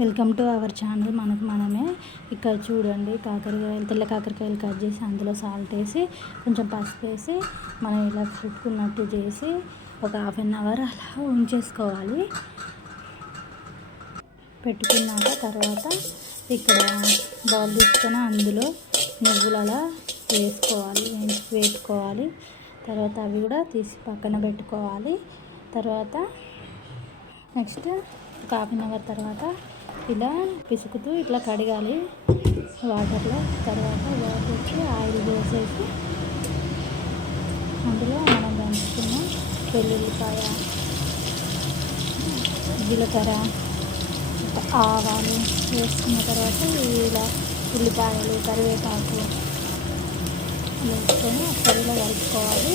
Welcome to our channel. మనమే ఇక్కడ చూడండి, కాకరకాయలు, తెల్ల కాకరకాయలు కట్ చేసి అందులో సాల్ట్ వేసి కొంచెం పసుపు వేసి మనం ఇలా చుట్టుకున్నట్టు చేసి ఒక ½ అన్ అవర్ అలా ఉంచేసుకోవాలి. పెట్టుకున్నాక తర్వాత ఇక్కడ బౌల్ తీసుకొని అందులో నువ్వులు అలా వేసుకోవాలి. తర్వాత అవి కూడా తీసి పక్కన పెట్టుకోవాలి. తర్వాత నెక్స్ట్ ఒక ½ అన్ అవర్ తర్వాత ఇలా పిసుకుతూ ఇట్లా కడగాలి వాటర్లో. తర్వాత వాటర్ వచ్చి ఆయిల్ పోసేసి అందులో మనం దంచుకున్న వెల్లుల్లిపాయ, జీలకర్ర, ఆవాలు వేసుకున్న తర్వాత ఇలా ఉల్లిపాయలు, కరివేపాకు వేసుకొని ఒకసారిలో కలుపుకోవాలి.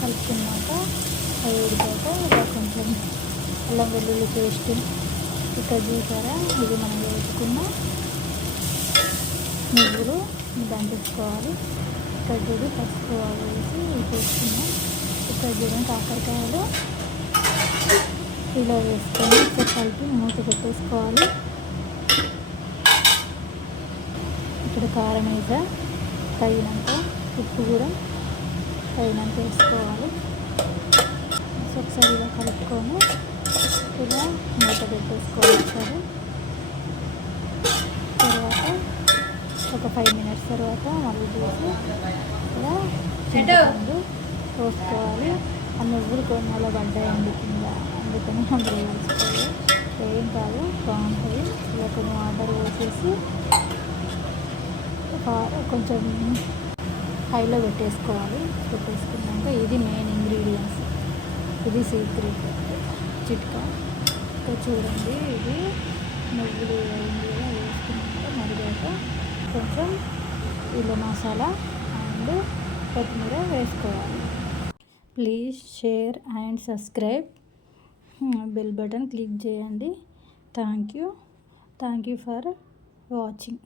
కలుపుకున్నాక వేడిపోక ఇలా కొంచెం అల్లం వెల్లుల్లి పేస్ట్, ఇక్కడ చూసారా, ఇది మనం వేసుకున్న నువ్వులు దంచేసుకోవాలి. ఇక్కడ చూడు పసుపు వేసి వేసుకున్నాం. ఇక్కడ చూడండి కాకరకాయలు ఇలా వేసుకొని కలిపి మూత పెట్టేసుకోవాలి. ఇక్కడ కారం వేసా, తగినంత ఉప్పు కూడా తగినంత వేసుకోవాలి. ఒకసారి ఇలా కలుపుకొని ఇలా మూత పెట్టేసుకోవాలి. తర్వాత ఒక 5 మినిట్స్ తర్వాత మళ్ళీ తీసి ఇలా చింతపండు పోసుకోవాలి. ఆ నువ్వులు కొన్నాళ్ళు పడ్డాయండి కింద, అందుకని అందులో వేసుకోవాలి. ఏం కాదు, బాగుంటుంది. ఇలా కొన్ని వాటర్ పోసేసి కొంచెం హైలో పెట్టేసుకోవాలి. పెట్టేసుకున్నాక ఇది మెయిన్ ఇంగ్రీడియంట్స్, ఇది సీక్రెట్ చిట్కా. ఇక్కడ చూడండి, ఇది నువ్వులు ఇలా వేసుకున్నాక మరిగాక కొంచెం ఇలా మసాలా అండ్ కొత్తిమీర వేసుకోవాలి. Please share and subscribe, bell button click చేయండి. Thank you for watching.